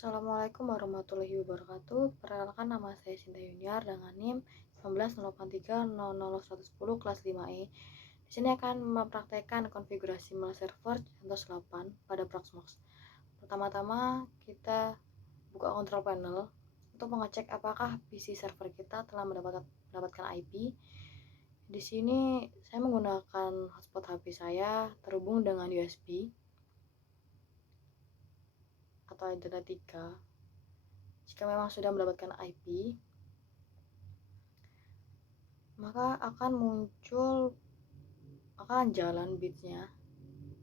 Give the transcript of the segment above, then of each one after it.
Assalamualaikum warahmatullahi wabarakatuh. Perkenalkan, nama saya Sinta Yuniar dengan NIM 19083001110 kelas 5E. Di sini akan mempraktekkan konfigurasi mail server CentOS 8 pada Proxmox. Pertama-tama kita buka control panel untuk mengecek apakah PC server kita telah mendapatkan IP. Di sini saya menggunakan hotspot HP saya terhubung dengan USB atau Ethernet 3. Jika memang sudah mendapatkan IP, maka akan jalan bitsnya,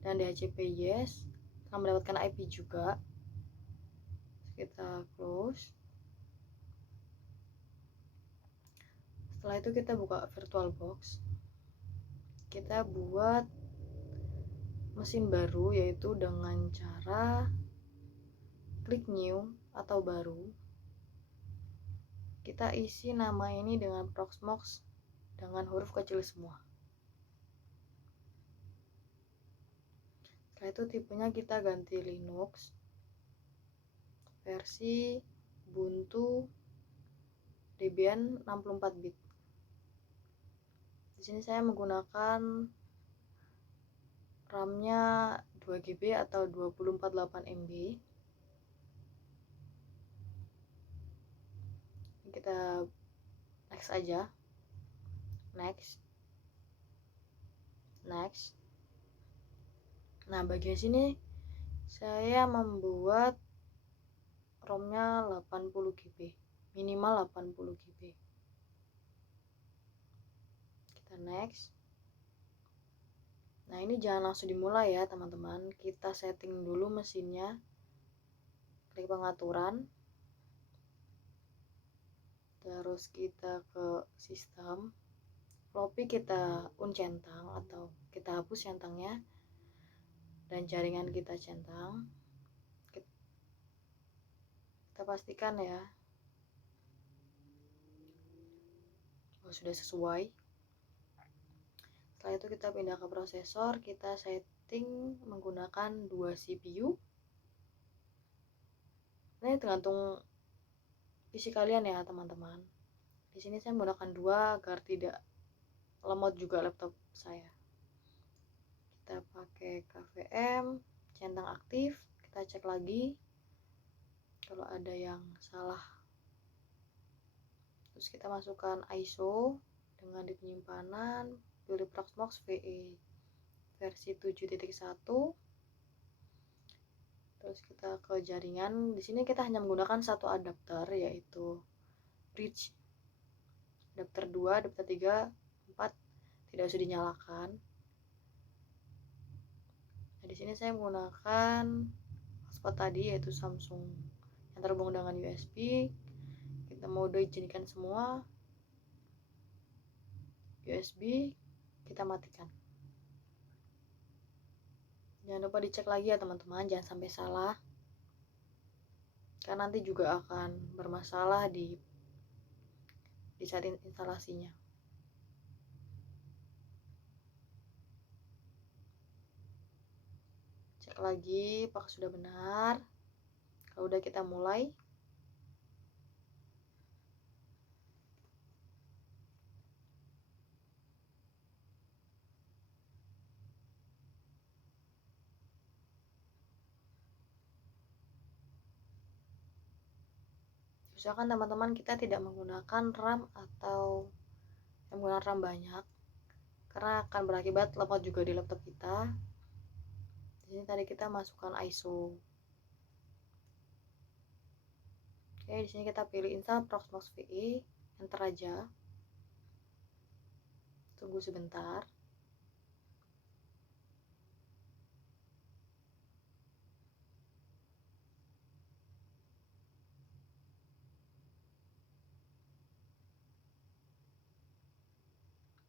dan DHCP yes, telah mendapatkan IP juga. Kita close. Setelah itu kita buka VirtualBox. Kita buat mesin baru, yaitu dengan cara klik new atau baru. Kita isi nama ini dengan Proxmox dengan huruf kecil semua. Setelah itu tipenya kita ganti Linux, versi Ubuntu Debian 64 bit. Di sini saya menggunakan RAM-nya 2GB atau 248 MB. Kita next aja. Next. Nah, bagian sini saya membuat ROM-nya 80GB, minimal 80GB. Kita next. Nah, ini jangan langsung dimulai ya teman-teman, kita setting dulu mesinnya. Klik pengaturan, terus kita ke sistem, floppy kita uncentang atau kita hapus centangnya, dan jaringan kita centang. Kita pastikan ya sudah sesuai. Setelah itu kita pindah ke prosesor, kita setting menggunakan 2 CPU. Ini tergantung PC kalian ya teman-teman. Di sini saya menggunakan 2 agar tidak lemot juga laptop saya. Kita pakai KVM, centang aktif, kita cek lagi kalau ada yang salah. Terus kita masukkan ISO dengan di penyimpanan, pilih Proxmox VE versi 7.1. Terus kita ke jaringan. Di sini kita hanya menggunakan satu adapter, yaitu bridge. Adapter 2, adapter 3, 4 tidak usah dinyalakan. Nah, di sini saya menggunakan hotspot tadi, yaitu Samsung yang terhubung dengan USB. Kita mode izinkan semua. USB kita matikan. Jangan lupa dicek lagi ya teman-teman, jangan sampai salah, karena nanti juga akan bermasalah di saat instalasinya. Cek lagi apakah sudah benar. Kalau udah, kita mulai. Usahakan teman-teman kita tidak menggunakan RAM atau yang menggunakan RAM banyak, karena akan berakibat lemot juga di laptop kita. Di sini tadi kita masukkan ISO. Oke, di sini kita pilih install Proxmox VE, enter aja. Tunggu sebentar.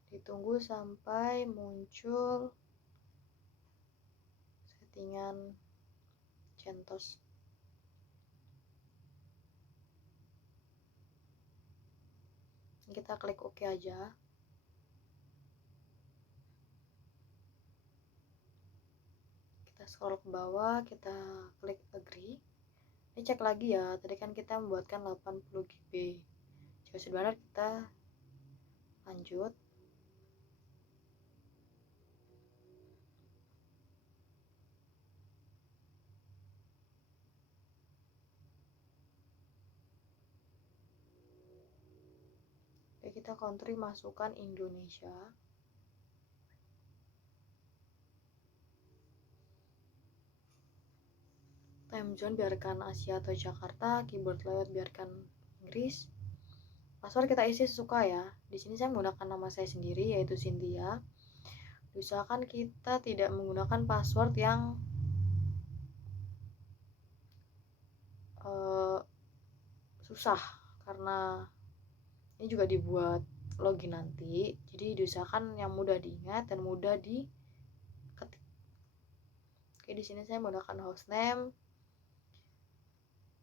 Ditunggu sampai muncul settingan CentOS. Kita klik OK aja. Kita scroll ke bawah, kita klik agree. Ini cek lagi ya, tadi kan kita membuatkan 80 GB. Jika sudah benar, kita lanjut. Oke, kita country masukkan Indonesia. Time zone biarkan Asia atau Jakarta, keyboard layout biarkan Inggris. Password kita isi sesuka ya. Di sini saya menggunakan nama saya sendiri, yaitu Cynthia. Usahakan kita tidak menggunakan password yang susah, karena ini juga dibuat login nanti. Jadi diusahakan yang mudah diingat dan mudah diketik. Oke, di sini saya menggunakan hostname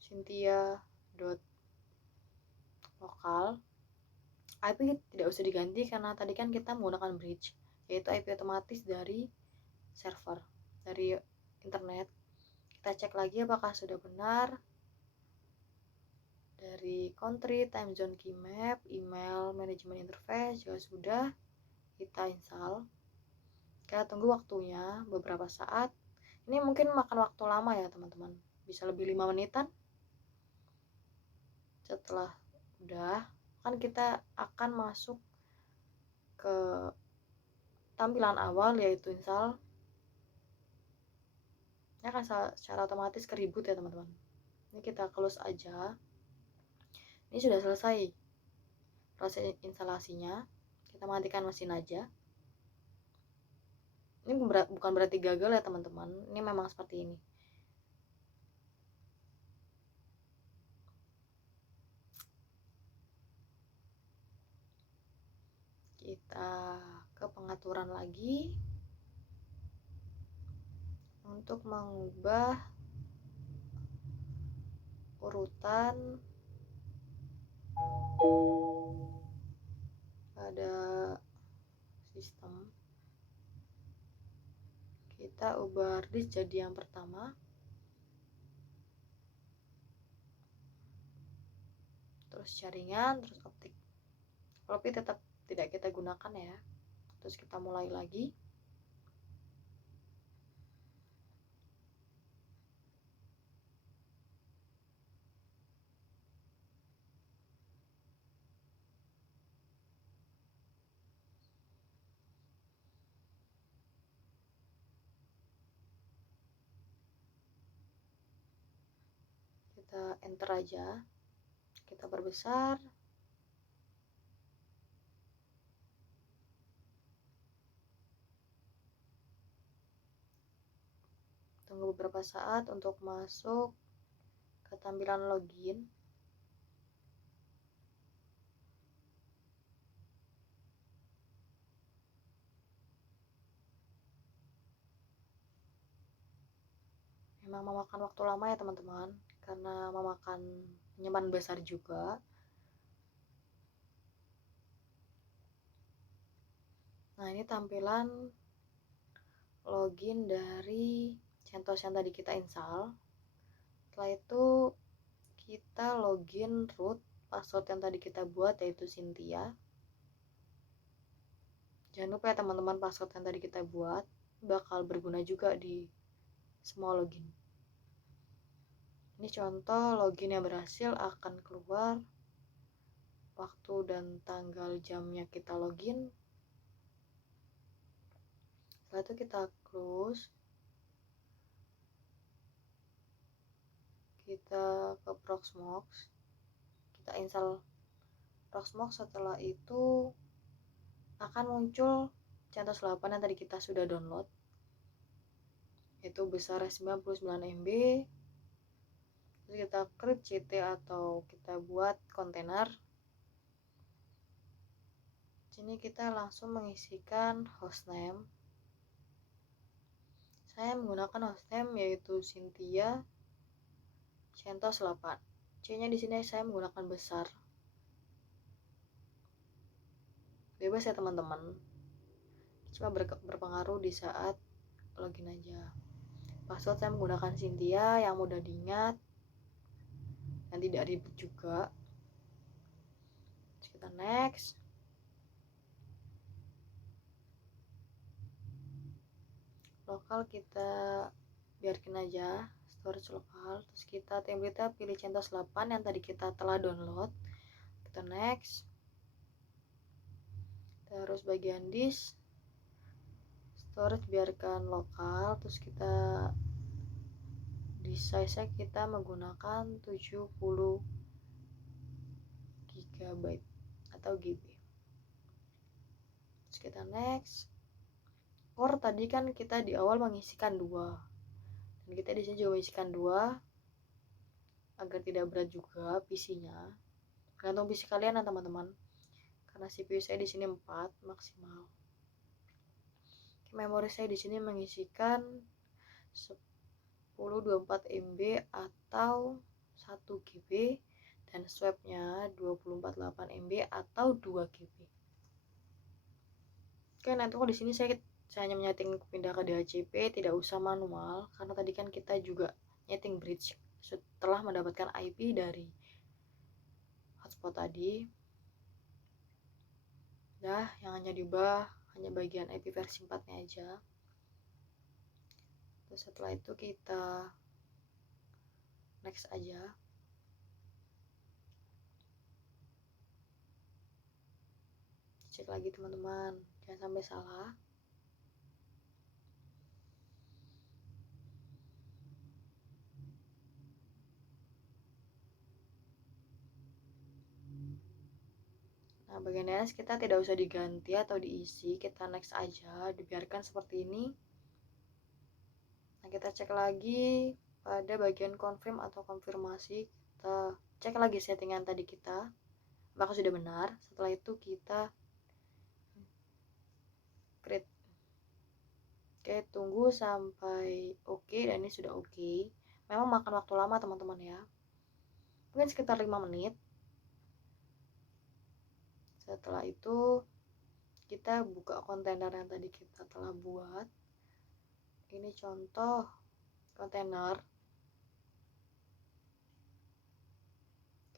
cynthia.local. IP tidak usah diganti karena tadi kan kita menggunakan bridge, yaitu IP otomatis dari server, dari internet. Kita cek lagi apakah sudah benar. Dari country, time zone, key map, email, management interface, jika sudah, kita install. Kita tunggu waktunya beberapa saat. Ini mungkin makan waktu lama ya teman-teman, bisa lebih 5 menitan. Setelah udah, kan kita akan masuk ke tampilan awal, yaitu install. Ini akan secara otomatis keribut ya teman-teman. Ini kita close aja. Ini sudah selesai proses instalasinya. Kita matikan mesin aja. Ini bukan berarti gagal ya teman-teman, ini memang seperti ini. Kita ke pengaturan lagi untuk mengubah urutan pada sistem. Kita ubah disk jadi yang pertama, terus jaringan, terus optik. Optik tetap tidak kita gunakan ya. Terus kita mulai lagi. Kita enter aja. Kita perbesar. Tunggu beberapa saat untuk masuk ke tampilan login. Memang memakan waktu lama ya teman-teman, karena memakan penyimpanan besar juga. Nah, ini tampilan login dari CentOS yang tadi kita install. Setelah itu kita login root, password yang tadi kita buat yaitu Cynthia. Jangan lupa ya teman-teman, password yang tadi kita buat bakal berguna juga di semua login. Ini contoh login yang berhasil, akan keluar waktu dan tanggal jamnya kita login. Setelah itu kita close. Kita ke Proxmox. Kita install Proxmox. Setelah itu akan muncul CentOS 8 yang tadi kita sudah download. Itu besar 99 MB. Terus kita create CT atau kita buat kontainer. Sini kita langsung mengisikan hostname. Saya menggunakan hostname yaitu Cynthia CentOS 8. C-nya di sini saya menggunakan besar. Bebas ya teman-teman. Cuma berpengaruh di saat login aja. Password saya menggunakan Cynthia yang mudah diingat. tidak ribet juga. Terus kita next. Lokal kita biarkan aja, storage lokal. Terus kita template pilih CentOS 8 yang tadi kita telah download. Kita next. Terus bagian disk, storage biarkan lokal. Terus kita di size kita menggunakan 70 GB atau GB. Terus kita next. Core tadi kan kita di awal mengisikan 2, dan kita di sini juga mengisikan 2 agar tidak berat juga PC-nya. Tergantung PC kalian ya teman-teman. Karena CPU saya di sini 4 maksimal. Memori saya di sini mengisikan 1024 MB atau 1 GB, dan swapnya 248 MB atau 2 GB. Oke, nanti di sini saya hanya menyeting pindah ke DHCP, tidak usah manual karena tadi kan kita juga nyeting bridge setelah mendapatkan IP dari hotspot tadi. Nah, yang hanya diubah hanya bagian IP versi 4-nya aja. Terus setelah itu kita next aja. Cek lagi teman-teman, jangan sampai salah. Nah, bagian DNS kita tidak usah diganti atau diisi, kita next aja, dibiarkan seperti ini. Nah, kita cek lagi pada bagian confirm atau konfirmasi, kita cek lagi settingan tadi kita apakah sudah benar. Setelah itu kita create. Oke, tunggu sampai oke, dan ini sudah oke. Memang makan waktu lama teman-teman ya, mungkin sekitar 5 menit. Setelah itu kita buka kontainer yang tadi kita telah buat. Ini contoh kontainer.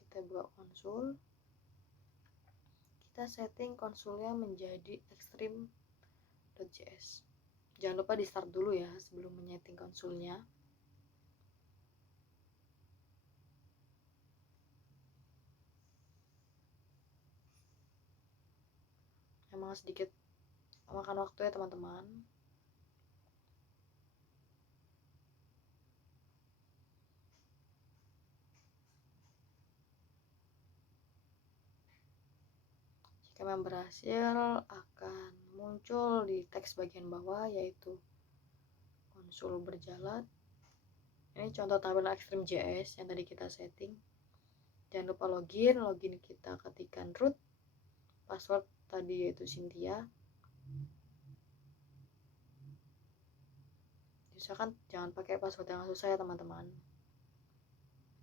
Kita buka konsul, kita setting konsulnya menjadi extreme.js. Jangan lupa di start dulu ya sebelum menyeting konsulnya. Emang sedikit makan waktu ya teman-teman. Jika memang berhasil, akan muncul di teks bagian bawah yaitu konsul berjalan. Ini contoh tampilan Extreme.js yang tadi kita setting. Jangan lupa login kita ketikkan root, password tadi yaitu Cynthia. Usahakan jangan pakai password yang susah ya teman-teman,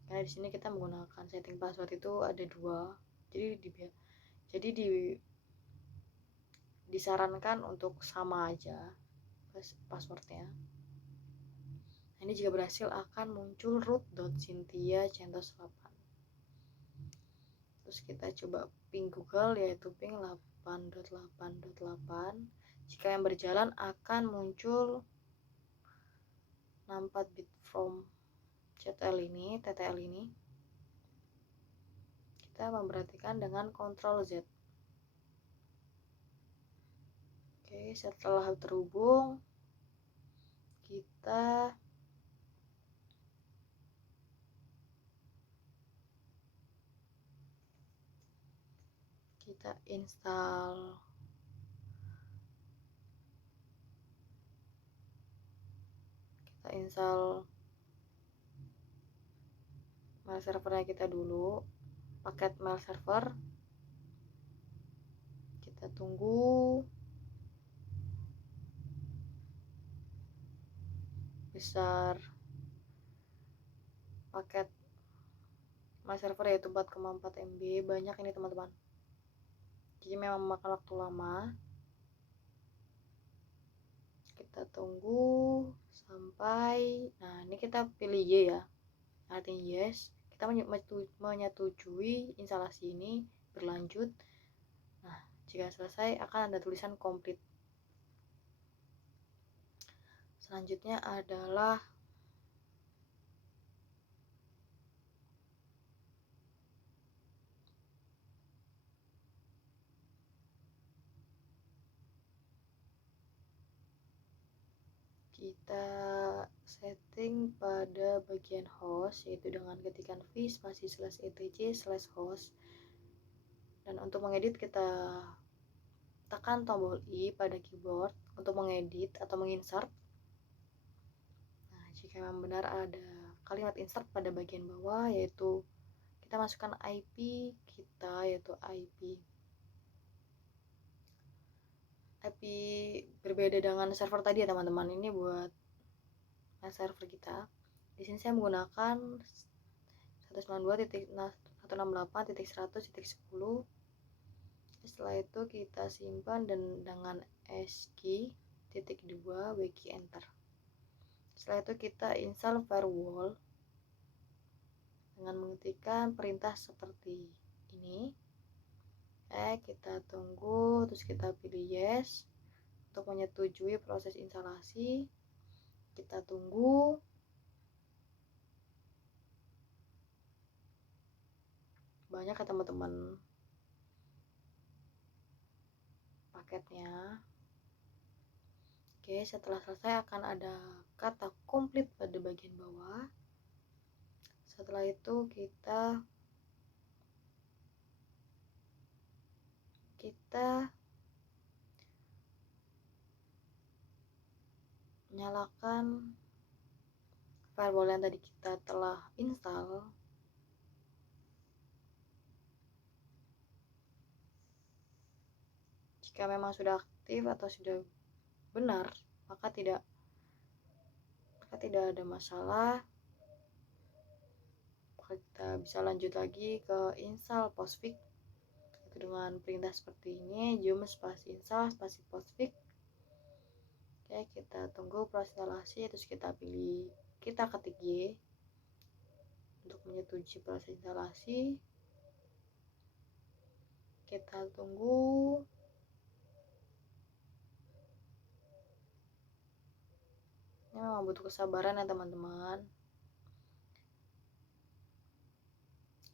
karena di sini kita menggunakan setting password itu ada 2, jadi disarankan untuk sama aja passwordnya. Ini jika berhasil akan muncul root.cynthia CentOS 8. Terus kita coba ping Google yaitu ping 8.8.8. Jika yang berjalan akan muncul 64 bit from TTL ini. Kita memperhatikan dengan Ctrl Z. Oke, setelah terhubung kita install mail servernya kita dulu, paket mail server. Kita tunggu besar paket mail server yaitu 4,4 MB. Banyak ini teman-teman, jadi memang memakan waktu lama. Kita tunggu sampai, nah ini kita pilih Y ya, artinya yes. kita menyetujui instalasi ini berlanjut. Nah, jika selesai akan ada tulisan complete. Selanjutnya adalah kita setting pada bagian host, yaitu dengan ketikan v/etc/host. Dan untuk mengedit kita tekan tombol I pada keyboard untuk mengedit atau menginsert. Nah, jika memang benar ada kalimat insert pada bagian bawah, yaitu kita masukkan IP kita, yaitu IP berbeda dengan server tadi ya teman-teman. Ini buat server kita. Di sini saya menggunakan 192.168.100.10. Setelah itu kita simpan dan dengan ASCII.2 wkey enter. Setelah itu kita install firewall dengan mengetikkan perintah seperti ini. Kita tunggu, terus kita pilih yes untuk menyetujui proses instalasi. Kita tunggu. Banyak ya teman-teman paketnya. Oke, setelah selesai akan ada kata complete pada bagian bawah. Setelah itu kita nyalakan firewall yang tadi kita telah install. Jika memang sudah aktif atau sudah benar, maka tidak ada masalah. Kita bisa lanjut lagi ke install postfix dengan perintah seperti ini, zoom spasi install spasi postfix. Oke, kita tunggu proses instalasi, terus kita ketik Y untuk menyetujui proses instalasi. Kita tunggu. Ini memang butuh kesabaran ya teman-teman.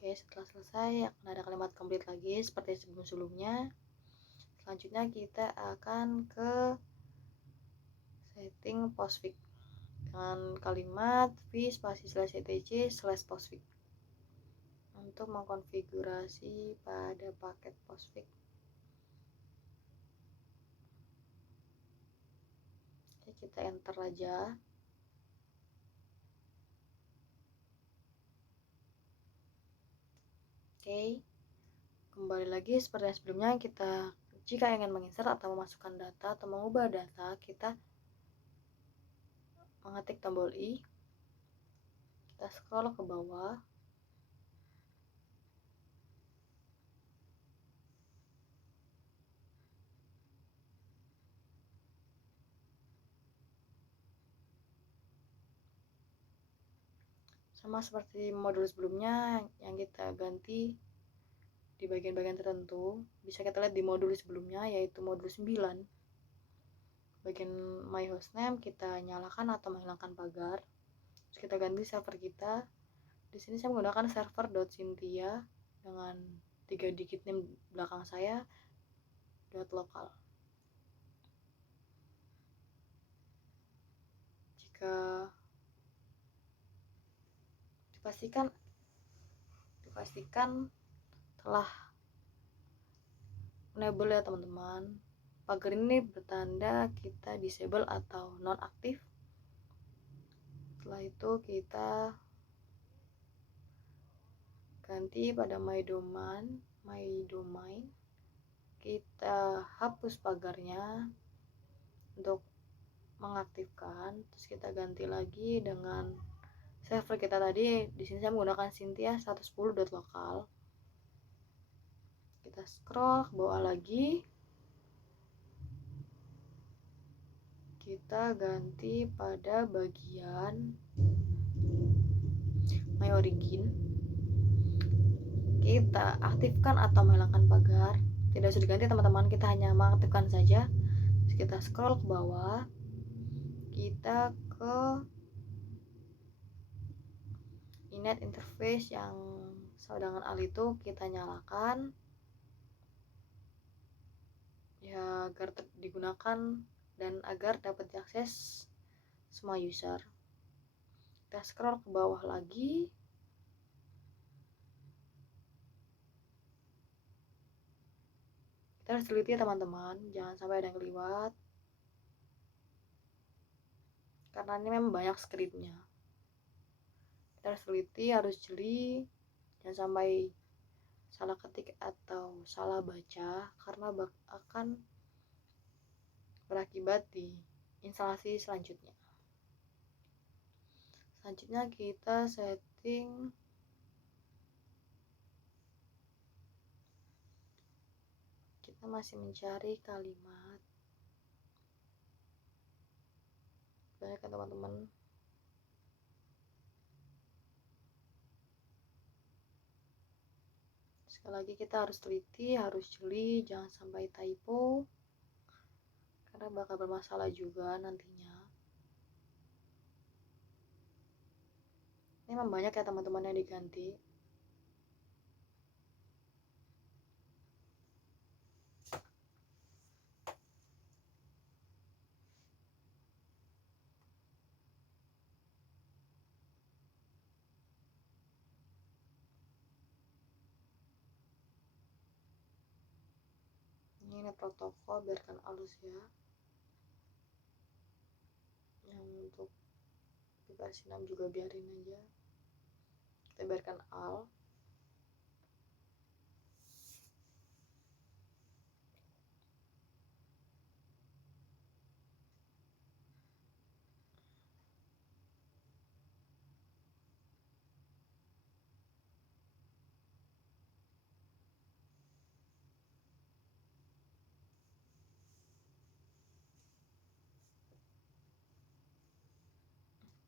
Oke, setelah selesai akan ada kalimat complete lagi seperti sebelum-sebelumnya. Selanjutnya kita akan ke setting postfix dengan kalimat v/etc/postfix untuk mengkonfigurasi pada paket postfix. Oke, kita enter aja. Oke, kembali lagi seperti yang sebelumnya, jika ingin menginsert atau memasukkan data atau mengubah data, kita mengetik tombol I, kita scroll ke bawah, sama seperti modul sebelumnya yang kita ganti di bagian-bagian tertentu. Bisa kita lihat di modul sebelumnya, yaitu modul 9. Bagian my hostname kita nyalakan atau menghilangkan pagar. Terus kita ganti server kita. Di sini saya menggunakan server.cynthia dengan 3 digit name belakang saya .local. Jika dipastikan telah enable ya teman-teman. Pagar ini bertanda kita disable atau non-aktif. Setelah itu kita ganti pada my domain. Kita hapus pagarnya untuk mengaktifkan. Terus kita ganti lagi dengan server kita tadi. Di sini saya menggunakan Cynthia 110.local. Kita scroll ke bawah lagi. Kita ganti pada bagian my origin. kita aktifkan atau menghilangkan pagar. Tidak usah diganti teman-teman, kita hanya mengaktifkan saja. Terus kita scroll ke bawah, kita ke init interface yang sama dengan al itu kita nyalakan ya agar digunakan dan agar dapat diakses semua user. Kita scroll ke bawah lagi, kita harus teliti ya teman-teman, jangan sampai ada yang kelewat karena ini memang banyak scriptnya. Kita harus teliti, harus jeli, jangan sampai salah ketik atau salah baca karena akan berakibat di instalasi selanjutnya. Selanjutnya kita setting kita masih mencari kalimat. Banyak kan teman-teman. Sekali lagi kita harus teliti, harus jeli, jangan sampai typo karena bakal bermasalah juga nantinya. Ini memang banyak ya teman-teman yang diganti. Ini protokol, biarkan halus ya. Yang untuk aplikasi 6 juga biarin aja, kita biarkan al.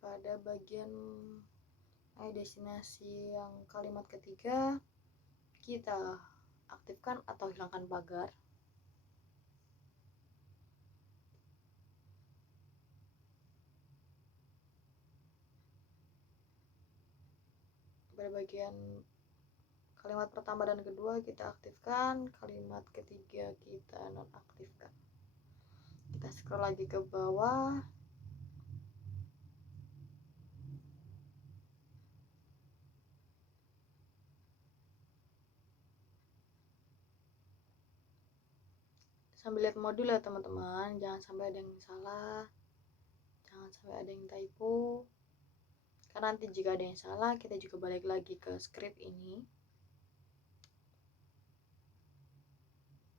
Pada bagian destinasi yang kalimat ketiga, kita aktifkan atau hilangkan pagar. Pada bagian kalimat pertama dan kedua kita aktifkan, kalimat ketiga kita nonaktifkan. Kita scroll lagi ke bawah, sambil lihat modul ya teman-teman, jangan sampai ada yang salah, jangan sampai ada yang typo karena nanti jika ada yang salah kita juga balik lagi ke script ini.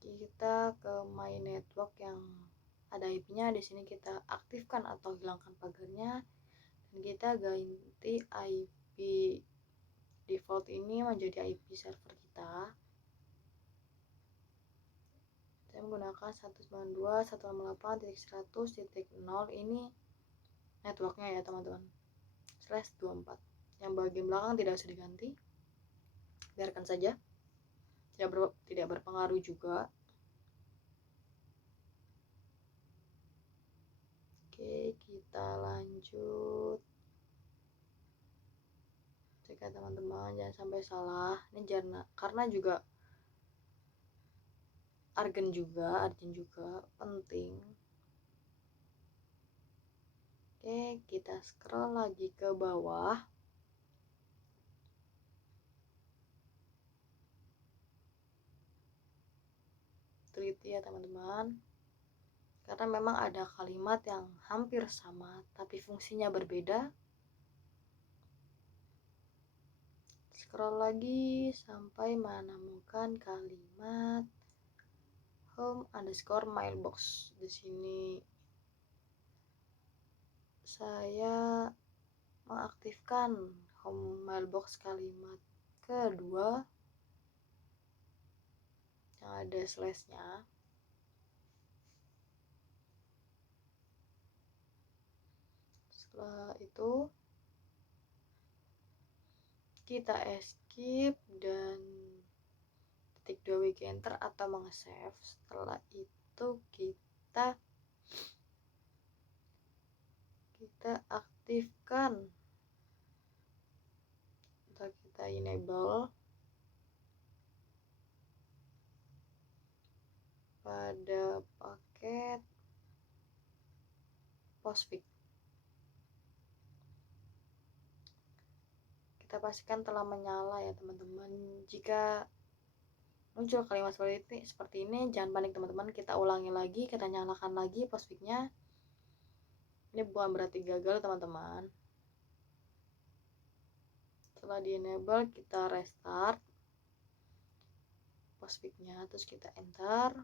Kita ke my network yang ada IP-nya, di sini kita aktifkan atau hilangkan pagarnya dan kita ganti IP default ini menjadi IP server kita. Saya menggunakan 192.168.100.0 ini networknya ya teman-teman, /24. Yang bagian belakang tidak usah diganti, biarkan saja, tidak berpengaruh juga. Oke, kita lanjut. Cek ya teman-teman, jangan sampai salah. Ini karena juga arjen juga penting. Oke, kita scroll lagi ke bawah. Teliti ya teman-teman, karena memang ada kalimat yang hampir sama tapi fungsinya berbeda. Scroll lagi sampai menemukan kalimat home_mailbox. Di sini saya mengaktifkan home mailbox kalimat kedua yang ada slashnya. Setelah itu kita escape dan klik enter atau meng-save. Setelah itu kita aktifkan atau kita enable pada paket Postfix. Kita pastikan telah menyala ya teman-teman. Jika muncul kalimat seperti ini, jangan panik teman-teman. Kita ulangi lagi, kita nyalakan lagi Postfix-nya. Ini bukan berarti gagal teman-teman. Setelah di enable, kita restart Postfix-nya, terus kita enter,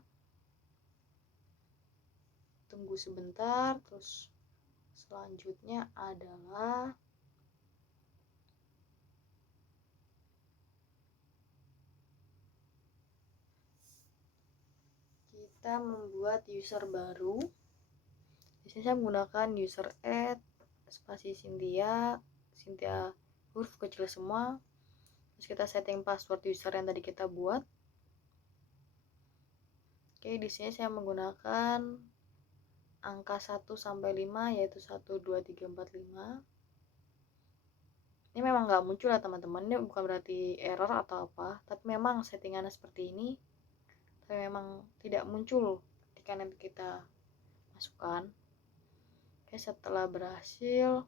tunggu sebentar. Terus selanjutnya adalah kita membuat user baru. Di sini saya menggunakan user add spasi Cynthia huruf kecil semua. Terus kita setting password user yang tadi kita buat. Oke, di sini saya menggunakan angka 1 sampai 5 yaitu 1 2 3 4 5. Ini memang nggak muncul ya teman-teman. Ini bukan berarti error atau apa, tapi memang settingannya seperti ini. Tapi memang tidak muncul ketika nanti kita masukkan. Oke, setelah berhasil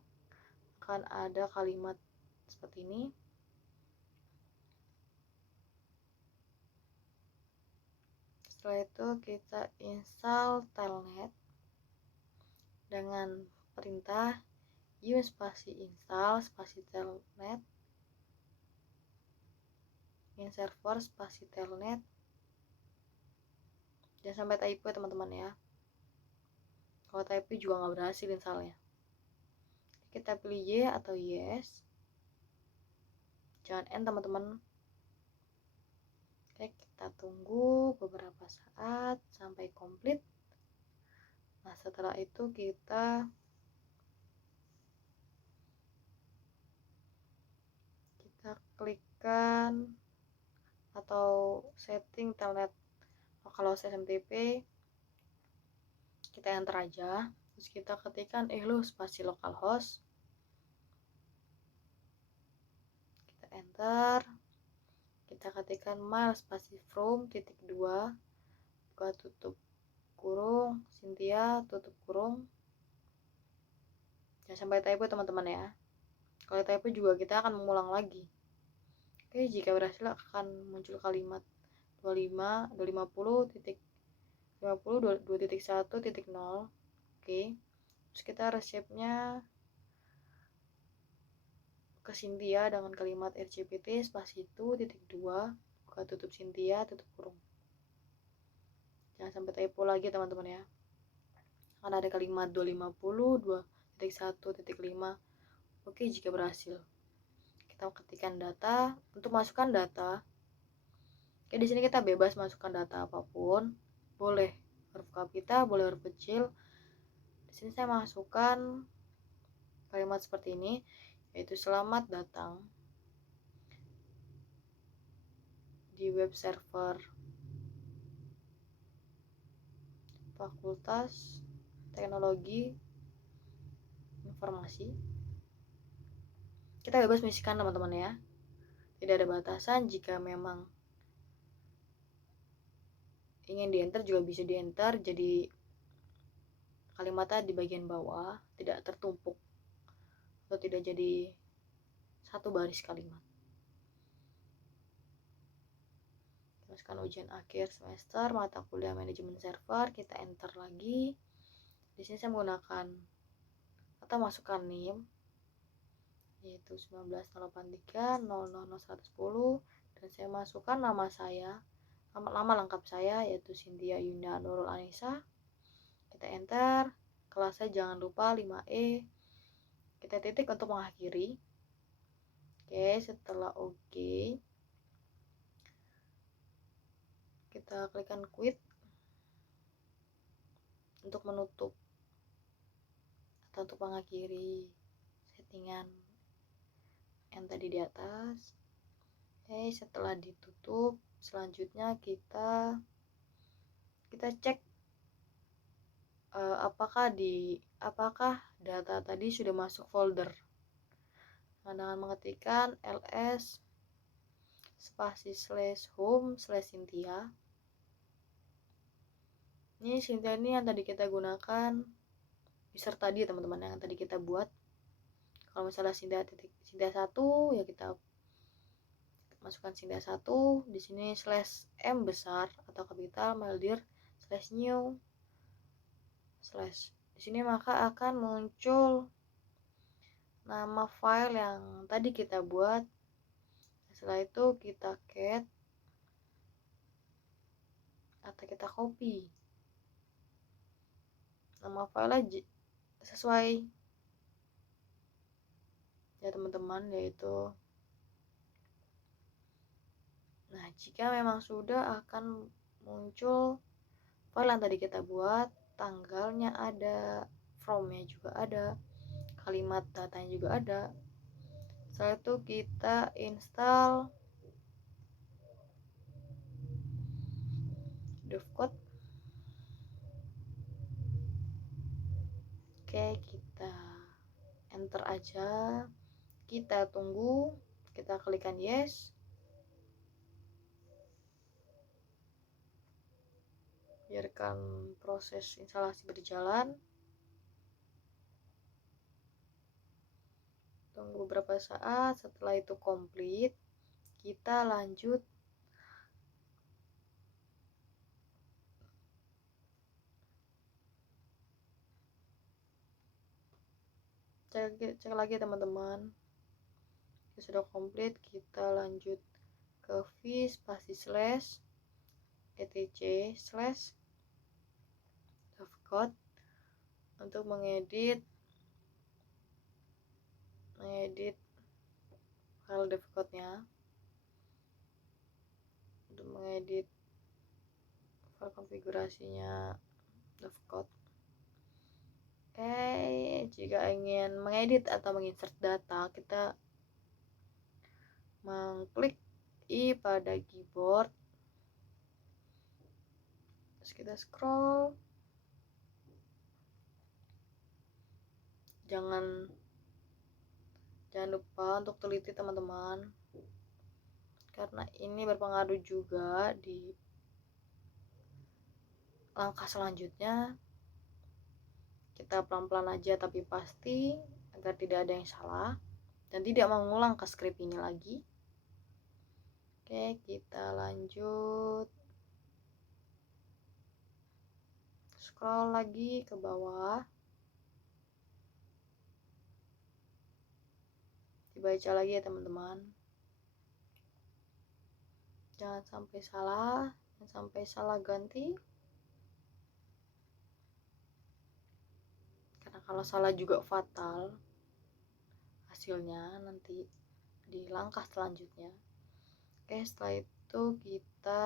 akan ada kalimat seperti ini. Setelah itu kita install Telnet dengan perintah spasi install spasi Telnet server spasi Telnet. Jangan sampai typo ya teman-teman ya. Kalau typo juga nggak berhasil installnya. Kita pilih Y atau yes. Jangan N teman-teman. Oke, kita tunggu beberapa saat sampai komplit. Nah, setelah itu kita klikkan atau setting Telnet kalau SMTP, kita enter aja. Terus kita ketikkan spasi localhost, kita enter, kita ketikkan mail spasi from titik 2 buka tutup kurung Cynthia tutup kurung. Jangan sampai typo teman-teman ya. Kalau typo juga kita akan mengulang lagi. Oke, jika berhasil akan muncul kalimat 250.50.2.1.0. Oke, terus kita resepnya ke Cynthia dengan kalimat RCPT spasi itu titik 2 buka tutup Cynthia tutup kurung. Jangan sampai typo lagi teman-teman ya. Akan ada kalimat 250.2.1.5. Oke, jika berhasil kita ketikkan data. Untuk masukkan data, oke, di sini kita bebas masukkan data apapun, boleh huruf kapital, boleh huruf kecil. Di sini saya masukkan kalimat seperti ini, yaitu selamat datang di web server Fakultas Teknologi Informasi. Kita bebas mengisikan teman-teman ya. Tidak ada batasan. Jika memang ingin di enter juga bisa di enter, jadi kalimatnya di bagian bawah tidak tertumpuk atau tidak jadi satu baris kalimat. Masukkan ujian akhir semester mata kuliah manajemen server, kita enter lagi. Di sini saya menggunakan atau masukkan NIM yaitu 1983000110 dan saya masukkan nama saya, nama lengkap saya yaitu Cynthia Yunda Nurul Anissa. Kita enter, kelasnya jangan lupa 5E. Kita titik untuk mengakhiri. Oke, setelah oke, kita klikkan quit untuk menutup atau untuk mengakhiri settingan yang tadi di atas. Setelah ditutup, selanjutnya kita cek apakah data tadi sudah masuk folder. Dengan mengetikkan ls spasi /home/Cynthia. Ini Cynthia ini yang tadi kita gunakan user tadi ya teman-teman, yang tadi kita buat. Kalau misalnya Cynthia 1 ya kita masukkan Cynthia 1 di sini /m besar atau kapital maldir /new / di sini maka akan muncul nama file yang tadi kita buat. Setelah itu kita cat atau kita copy nama file sesuai ya teman-teman, yaitu jika memang sudah akan muncul file yang tadi kita buat, tanggalnya ada, from-nya juga ada, kalimat datanya juga ada. Setelah itu kita install devcode. Oke, kita enter aja, kita tunggu, kita klikkan yes, biarkan proses instalasi berjalan, tunggu beberapa saat. Setelah itu komplit, kita lanjut cek lagi teman-teman. Sudah komplit, kita lanjut ke v spasi /etc/devcode untuk mengedit file devcode-nya, untuk mengedit file konfigurasinya devcode. Jika ingin mengedit atau menginsert data, kita mengklik I pada keyboard, terus kita scroll. Jangan lupa untuk teliti teman-teman, karena ini berpengaruh juga di langkah selanjutnya. Kita pelan-pelan aja tapi pasti, agar tidak ada yang salah dan tidak mengulang ke script ini lagi. Oke, kita lanjut, scroll lagi ke bawah, dibaca lagi ya teman-teman. Jangan sampai salah ganti, karena kalau salah juga fatal hasilnya nanti di langkah selanjutnya. Oke, setelah itu kita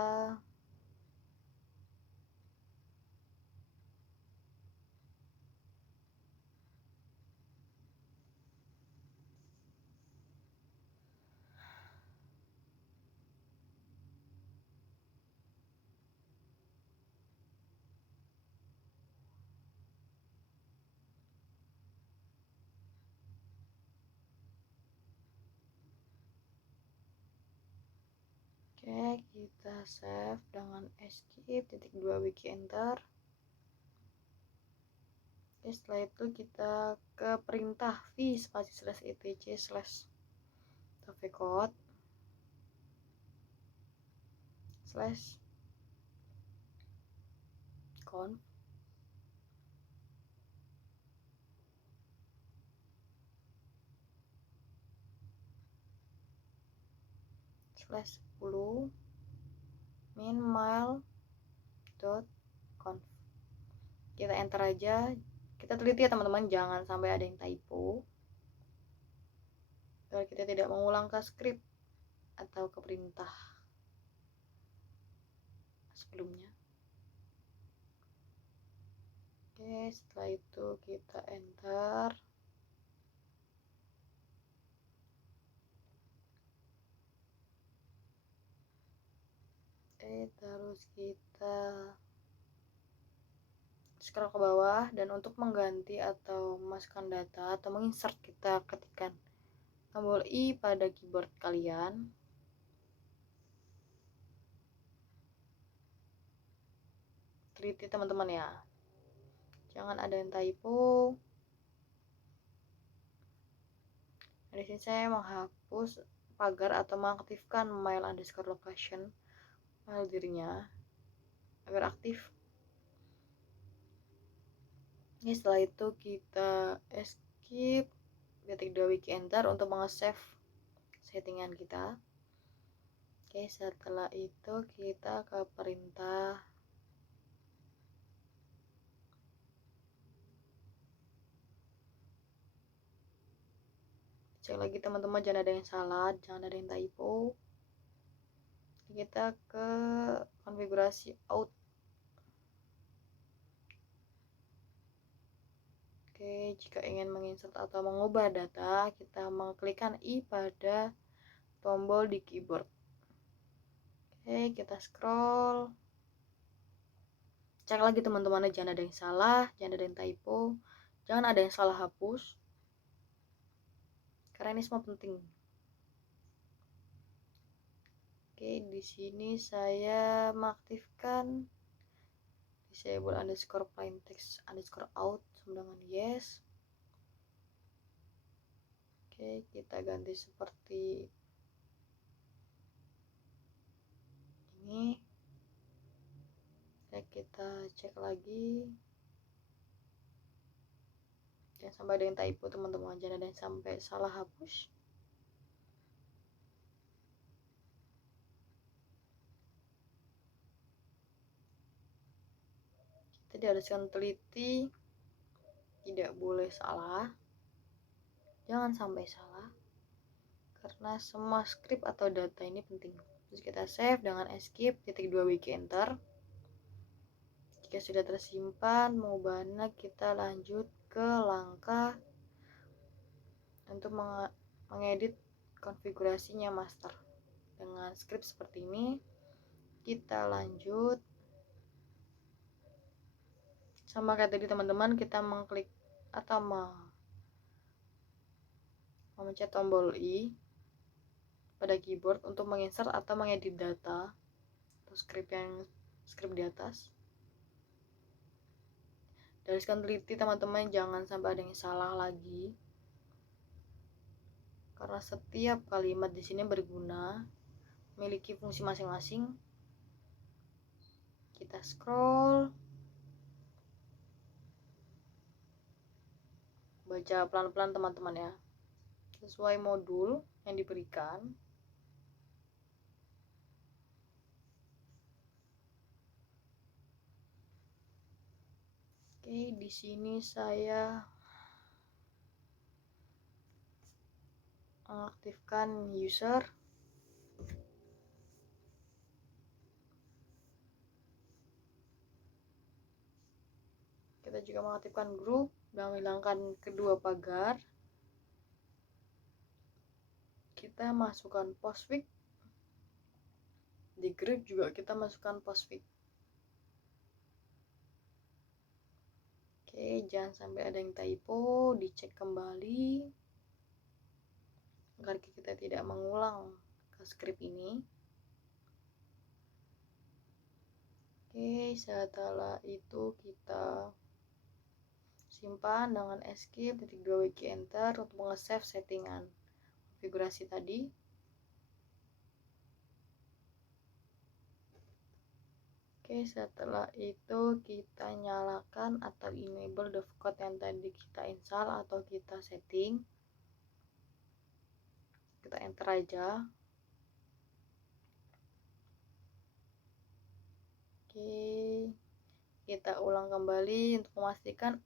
save dengan escape.2 enter. Setelah itu kita ke perintah v spasi /etc/devcode /conf /10 min_mail.conf. Kita enter aja, kita teliti ya teman-teman, jangan sampai ada yang typo, agar kita tidak mengulang ke script atau ke perintah sebelumnya. Oke, setelah itu kita enter. Terus kita scroll ke bawah, dan untuk mengganti atau memasukkan data atau menginsert, kita ketikkan tombol I pada keyboard kalian. Teliti teman-teman ya, jangan ada yang typo. Di sini saya menghapus pagar atau mengaktifkan mail_location file dirinya agar aktif. Oke, setelah itu kita escape, ketik 2 wiki enter untuk meng-save settingan kita. Oke, setelah itu kita ke perintah. Cek lagi teman-teman, jangan ada yang salah, jangan ada yang typo. Kita ke konfigurasi out. Oke, jika ingin menginsert atau mengubah data, kita mengklikkan I pada tombol di keyboard. Oke, kita scroll. Cek lagi teman-teman, jangan ada yang salah, jangan ada yang typo, jangan ada yang salah hapus, karena ini semua penting. Oke, di sini saya mengaktifkan disable underscore plain text underscore out sama dengan yes. Oke, kita ganti seperti ini. Oke, kita cek lagi. Jangan sampai ada yang typo teman-teman, jangan ada yang sampai salah hapus. Kita diharuskan teliti, tidak boleh salah, jangan sampai salah, karena semua script atau data ini penting. Terus kita save dengan escape, ketik 2 wiki enter. Jika sudah tersimpan, mengubahnya, kita lanjut ke langkah untuk mengedit konfigurasinya master. Dengan script seperti ini, kita lanjut. Sama kayak tadi teman-teman, kita mengklik atau memencet tombol I pada keyboard untuk menginsert atau mengedit data atau script di atas. Gariskan teliti teman-teman, jangan sampai ada yang salah lagi, karena setiap kalimat di sini berguna, memiliki fungsi masing-masing. Kita scroll, baca pelan-pelan teman-teman ya, sesuai modul yang diberikan. Oke, di sini saya mengaktifkan user. Kita juga mengaktifkan grup dan menghilangkan kedua pagar. Kita masukkan postfix. Di grup juga kita masukkan postfix. Oke, jangan sampai ada yang typo, dicek kembali agar kita tidak mengulang ke script ini. Oke, setelah itu kita simpan dengan escape, ketik 2 wiki enter untuk meng-save settingan konfigurasi tadi. Oke, setelah itu kita nyalakan atau enable devcode yang tadi kita install atau kita setting. Kita enter aja. Oke, kita ulang kembali untuk memastikan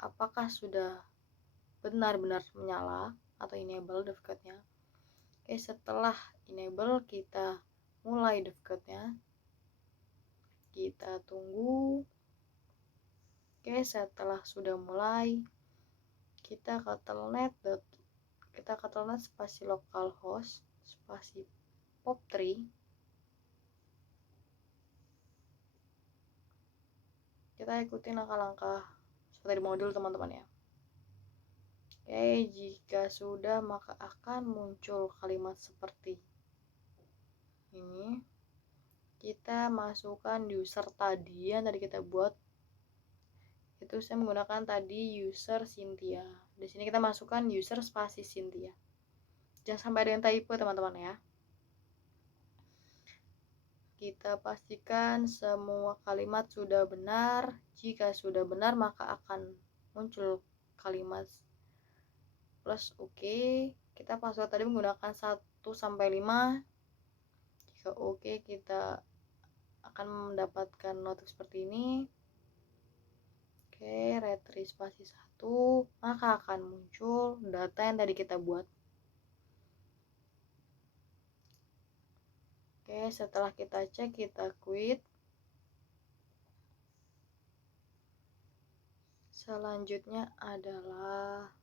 apakah sudah benar-benar menyala atau enable devcode-nya. Oke, setelah enable kita mulai devcode-nya. Kita tunggu. Oke, setelah sudah mulai, kita ke telnet spasi localhost spasi pop3. kita ikutin langkah-langkah seperti di modul teman-teman ya. Oke, jika sudah maka akan muncul kalimat seperti ini. Kita masukkan user tadi yang tadi kita buat. Itu saya menggunakan tadi user Cynthia. Di sini kita masukkan user spasi Cynthia. Jangan sampai ada yang typo teman-teman ya. Kita pastikan semua kalimat sudah benar. Jika sudah benar maka akan muncul kalimat plus oke. Kita password tadi menggunakan 1 sampai 5. Jika oke, kita akan mendapatkan notif seperti ini. Oke, retrieve spasi 1, maka akan muncul data yang tadi kita buat. Oke, setelah kita cek, kita quit. Selanjutnya adalah